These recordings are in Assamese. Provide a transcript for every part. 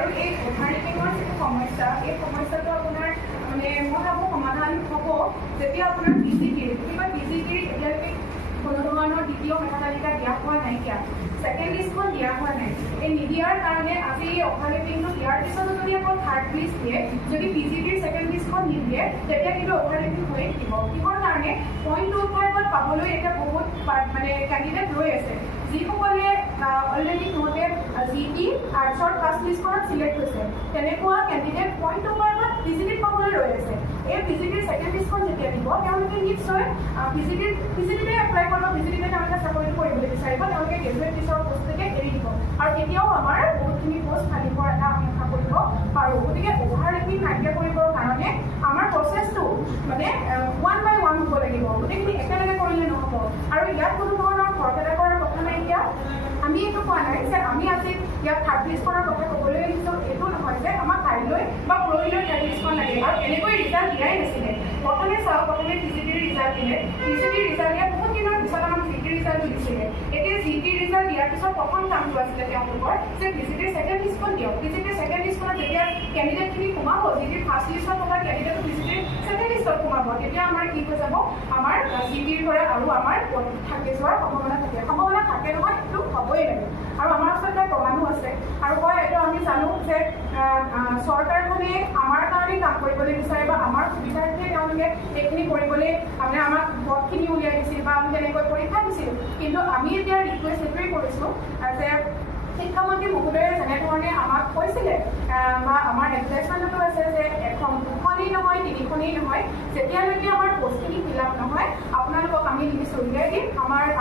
আৰু এই অভাৰটেকিঙৰ যিটো সমস্যা এই সমস্যাটো আপোনাৰ মানে মই ভাবোঁ সমাধান হ'ব যেতিয়া আপোনাৰ PGDৰ কিবা PGDৰ এতিয়ালৈকে কোনো ধৰণৰ দ্বিতীয় মেধাতালিকা দিয়া হোৱা নাইকিয়া ছেকেণ্ড লিষ্টখন দিয়া হোৱা নাই এই নিদিয়াৰ কাৰণে আজি এই অভাৰটেকিংটো দিয়াৰ পিছতো যদি আকৌ থাৰ্ড লিষ্ট দিয়ে যদি PGDৰ ছেকেণ্ড লিষ্টখন নিদিয়ে তেতিয়া কিন্তু অভাৰটেকিং হৈয়ে থাকিব কিহৰ কাৰণে .25 পাবলৈ এতিয়া বহুত মানে কেণ্ডিডেট ৰৈ আছে যিসকলে অলৰেডি সিহঁতে GT আৰ্টছৰ ফাৰ্ষ্ট লিষ্টখনত চিলেক্ট হৈছে তেনেকুৱা কেণ্ডিডেট .25 PGDত পাবলৈ ৰৈ আছে এই PGDৰ ছেকেণ্ড লিষ্টখন যেতিয়া দিব তেওঁলোকে নিশ্চয় PGDতে এপ্লাই কৰিব PGDতে তেওঁলোকে চাকৰিটো কৰিবলৈ বিচাৰিব তেওঁলোকে গ্ৰেজুৱেট টিচাৰৰ পষ্টটোকে এৰি দিব আৰু এতিয়াও আমাৰ বহুতখিনি পষ্ট খালী হোৱাৰ এটা আমি আশা কৰিব পাৰোঁ গতিকে অভাৰটেকিং নাইকিয়া কৰিবৰ কাৰণে আমাৰ প্ৰচেছটো মানে ওৱান বাই ওৱান হ'ব লাগিব গোটেইখিনি একেলগে কৰিলে নহ'ব আৰু ইয়াত কোনো ধৰণৰ খৰখেদা কৰাৰ কথা নাইকিয়া আমি এইটো কোৱা নাই যে আমি আজি ইয়াত থাৰ্ড লিষ্টখনৰ কথা ক'বলৈ আহিছোঁ এইটো নহয় যে আমাক কাইলৈ বা পৰহিলৈ থাৰ্ড লিষ্টখন লাগে আৰু এনেকৈ ৰিজাল্ট দিয়াই নাছিলে প্ৰথমে চাওক প্ৰথমে PGDৰ ৰিজাল্ট দিলে PGDৰ ৰিজাল্ট দিয়া বহুত দিনৰ পিছত আমাক GTৰ ৰিজাল্টটো দিছিলে এতিয়া GTৰ ৰিজাল্ট দিয়াৰ পিছত প্ৰথম কামটো আছিলে তেওঁলোকৰ যে PGDৰ ছেকেণ্ড লিষ্টখন দিয়ক PGDৰ ছেকেণ্ড লিষ্টখনত যেতিয়া কেণ্ডিডেটখিনি সোমাব GTৰ ফাৰ্ষ্ট লিষ্টত থকা কেণ্ডিডেটটো PGDৰ ছেকেণ্ড লিষ্টত সোমাব তেতিয়া আমাৰ কি হৈ যাব আমাৰ GTৰ পৰা আৰু আমাৰ থাকি যোৱাৰ সম্ভাৱনা থাকে নহয় এইটো হ'বই লাগে আৰু আমাৰ ওচৰত প্ৰমাণো আছে আৰু হয় এইটো আমি জানো যে চৰকাৰখনে আমাৰ কাৰণে কাম কৰিবলৈ বিচাৰে বা আমাৰ সুবিধাৰ্থে তেওঁলোকে এইখিনি কৰিবলৈ মানে আমাক পথখিনি উলিয়াই দিছিল বা আমি তেনেকৈ পৰীক্ষা দিছিল কিন্তু আমি এতিয়া ৰিকুৱেষ্ট এইটোৱেই কৰিছোঁ যে শিক্ষামন্ত্ৰী মহোদয়ে যেনেধৰণে আমাক কৈছিলে বা আমাৰ এডভাৰটাইজমেণ্টতো আছে যে এখন দুখনেই নহয় তিনিখনেই নহয় যেতিয়ালৈকে আমাৰ পষ্টখিনি ফিল আপ নহয় আপোনালোকক আমি লিষ্ট উলিয়াই দিম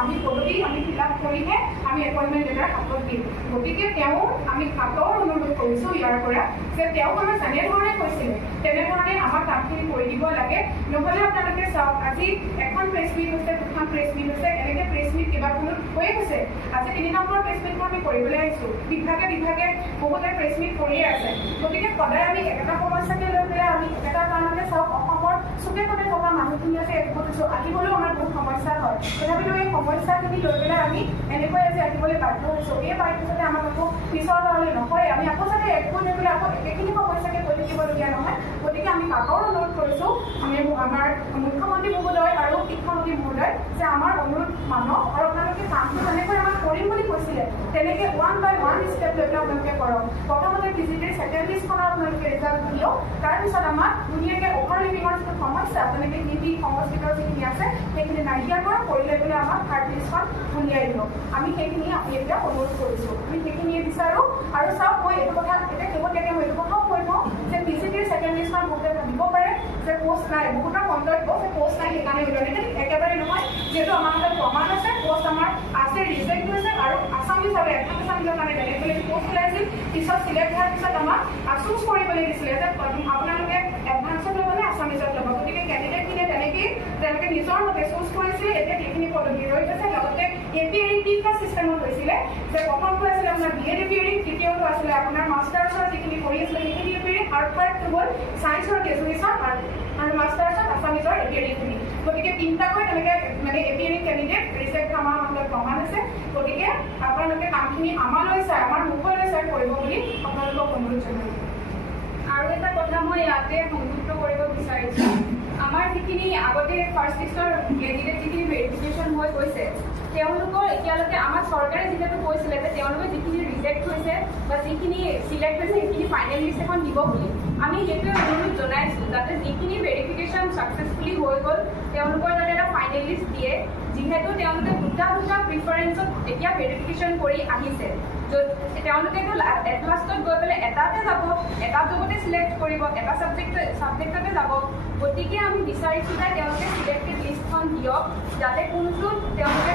আমি পদবী আমি ফিল আপ কৰিহে আমি এপইণ্টমেণ্ট লেটাৰ হাতত দিম গতিকে তেওঁ আমি কাটৰ অনুৰোধ কৰিছোঁ ইয়াৰ পৰা যে তেওঁক আমাক যেনেধৰণে কৈছিলে তেনেধৰণে আমাক কামখিনি কৰি দিব লাগে নহ'লে আপোনালোকে চাওক আজি এখন প্ৰেছ মিট হৈছে দুখন প্ৰেছ মিট হৈছে এনেকৈ প্ৰেছ মিট কেইবাখনো হৈয়ে গৈছে আজি 3 নম্বৰ প্ৰেছ মিটখন আমি কৰিবলৈ আহিছোঁ বিভাগে বহুতে প্ৰেছ মিট কৰিয়ে আছে গতিকে সদায় আমি একেটা সমস্যাকে লৈ পেলাই আমি একেটা কাৰণতে চাওক অসমৰ চুকে কোণে থকা মানুহখিনি আছে একগোট হৈছোঁ আহিবলৈও আমাৰ বহুত সমস্যা হয় তথাপিতো এই সমস্যাখিনি লৈ পেলাই আমি এনেকৈ আজি আহিবলৈ বাধ্য হৈছোঁ এই বাধ্যতে আমাক আকৌ পিছৰ ধৰণে নহয় আমি আকৌ যাতে একগোট হৈ পেলাই আকৌ একেখিনি সমস্যাকে কৈ থাকিবলগীয়া নহয় গতিকে আমি কাকৰ অনুৰোধ কৰিছোঁ আমি আমাৰ মুখ্যমন্ত্ৰী মহোদয় আৰু শিক্ষামন্ত্ৰী মহোদয় যে আমাৰ অনুৰোধ মানক আৰু আপোনালোকে কামটো যেনেকৈ আমাক কৰিম বুলি কৈছিলে তেনেকৈ ওৱান বাই ওৱান ষ্টেপ লৈ পেলাই আপোনালোকে কৰক প্ৰথমতে PGDৰ ছেকেণ্ড লিষ্টখনৰ আপোনালোকে ৰিজাল্ট দিয়ক তাৰপিছত আমাক ধুনীয়াকৈ অভাৰটেকিঙৰ যিটো সমস্যা তেনেকৈ হিন্দী সংস্কৃতৰ যিখিনি আছে সেইখিনি নাইকিয়া কৰিলে পেলাই আমাক থাৰ্ড লিষ্টখন উলিয়াই দিয়ক আমি সেইখিনি এতিয়া অনুৰোধ কৰিছোঁ আমি সেইখিনিয়ে বিচাৰোঁ আৰু চাওক মই এইটো কথা এতিয়া শেহতীয়াকৈ মই এইটো কথাও কৈ থওঁ যে PGDৰ ছেকেণ্ড লিষ্টখন বহুতে ভাবিব পাৰে যে পষ্ট নাই বহুতৰ মন্তব্য যে পষ্ট নাই সেইকাৰণে উলিয়াই একেবাৰে নহয় যিহেতু আমাৰ হাতত প্ৰমাণ আছে পষ্ট আমাৰ আছে ৰিজেক্ট হৈছে আৰু আছামিজ আৰু আছামিজৰ কাৰণে বেলেগ বেলেগ পষ্ট ওলাইছিল পিছত চিলেক্ট হোৱাৰ পিছত আমাক চুজ কৰিবলৈ দিছিলে যে আপোনালোকে এডভান্সত ল'বনে আছামিজত ল'ব গতিকে কেণ্ডিডেটখিনিয়ে তেওঁলোকে নিজৰ মতে চুজ কৰিছিলে এতিয়া সেইখিনি পদ্ধতি ৰৈ গৈছে লগতে এপিয়াৰিং তিনিটা ছিষ্টেমত হৈছিলে যে প্ৰথমটো আছিলে আপোনাৰ BEd এপিয়াৰিং দ্বিতীয়টো আছিলে আপোনাৰ মাষ্টাৰ্ছৰ যিখিনি কৰি আছিলে সেইখিনি এপিয়াৰিং আৰু থাৰ্ডটো হ'ল ছায়েন্সৰ গ্ৰেজুৱেশ্যন আৰু মাষ্টাৰ্ছত আছামিজৰ এপিয়াৰিংখিনি গতিকে তিনিটাকৈ তেনেকৈ মানে এপিয়াৰিং কেণ্ডিডেট ৰিজেক্ট আমাৰ হাতত প্ৰমাণ আছে গতিকে আপোনালোকে কামখিনি আমালৈ চাই আমাৰ মুখলৈ চাই কৰিব বুলি আপোনালোকক অনুৰোধ জনাইছোঁ আৰু এটা কথা মই ইয়াতে সংযুক্ত কৰিব বিচাৰিছোঁ আমাৰ যিখিনি আগতে ফাৰ্ষ্ট লিষ্টৰ কেণ্ডিডেট যিখিনি ভেৰিফিকেশ্যন হৈ গৈছে তেওঁলোকৰ এতিয়ালৈকে আমাক চৰকাৰে যিহেতু কৈছিলে যে তেওঁলোকে যিখিনি ৰিজেক্ট হৈছে বা যিখিনি চিলেক্ট হৈছে সেইখিনি ফাইনেল লিষ্ট এখন দিব বুলি আমি সেইটোৱে অনুৰোধ জনাইছোঁ যাতে যিখিনি ভেৰিফিকেশ্যন ছাকচেছফুলি হৈ গ'ল তেওঁলোকৰ যাতে এটা ফাইনেল লিষ্ট দিয়ে যিহেতু তেওঁলোকে দুটা প্ৰিফাৰেঞ্চত এতিয়া ভেৰিফিকেশ্যন কৰি আহিছে য'ত তেওঁলোকেতো এট লাষ্টত গৈ পেলাই এটাতে যাব এটা জবতে চিলেক্ট কৰিব এটা ছাবজেক্টতে যাব গতিকে আমি বিচাৰিছোঁ যে তেওঁলোকে চিলেক্টেড লিষ্টখন দিয়ক যাতে কোনটো তেওঁলোকে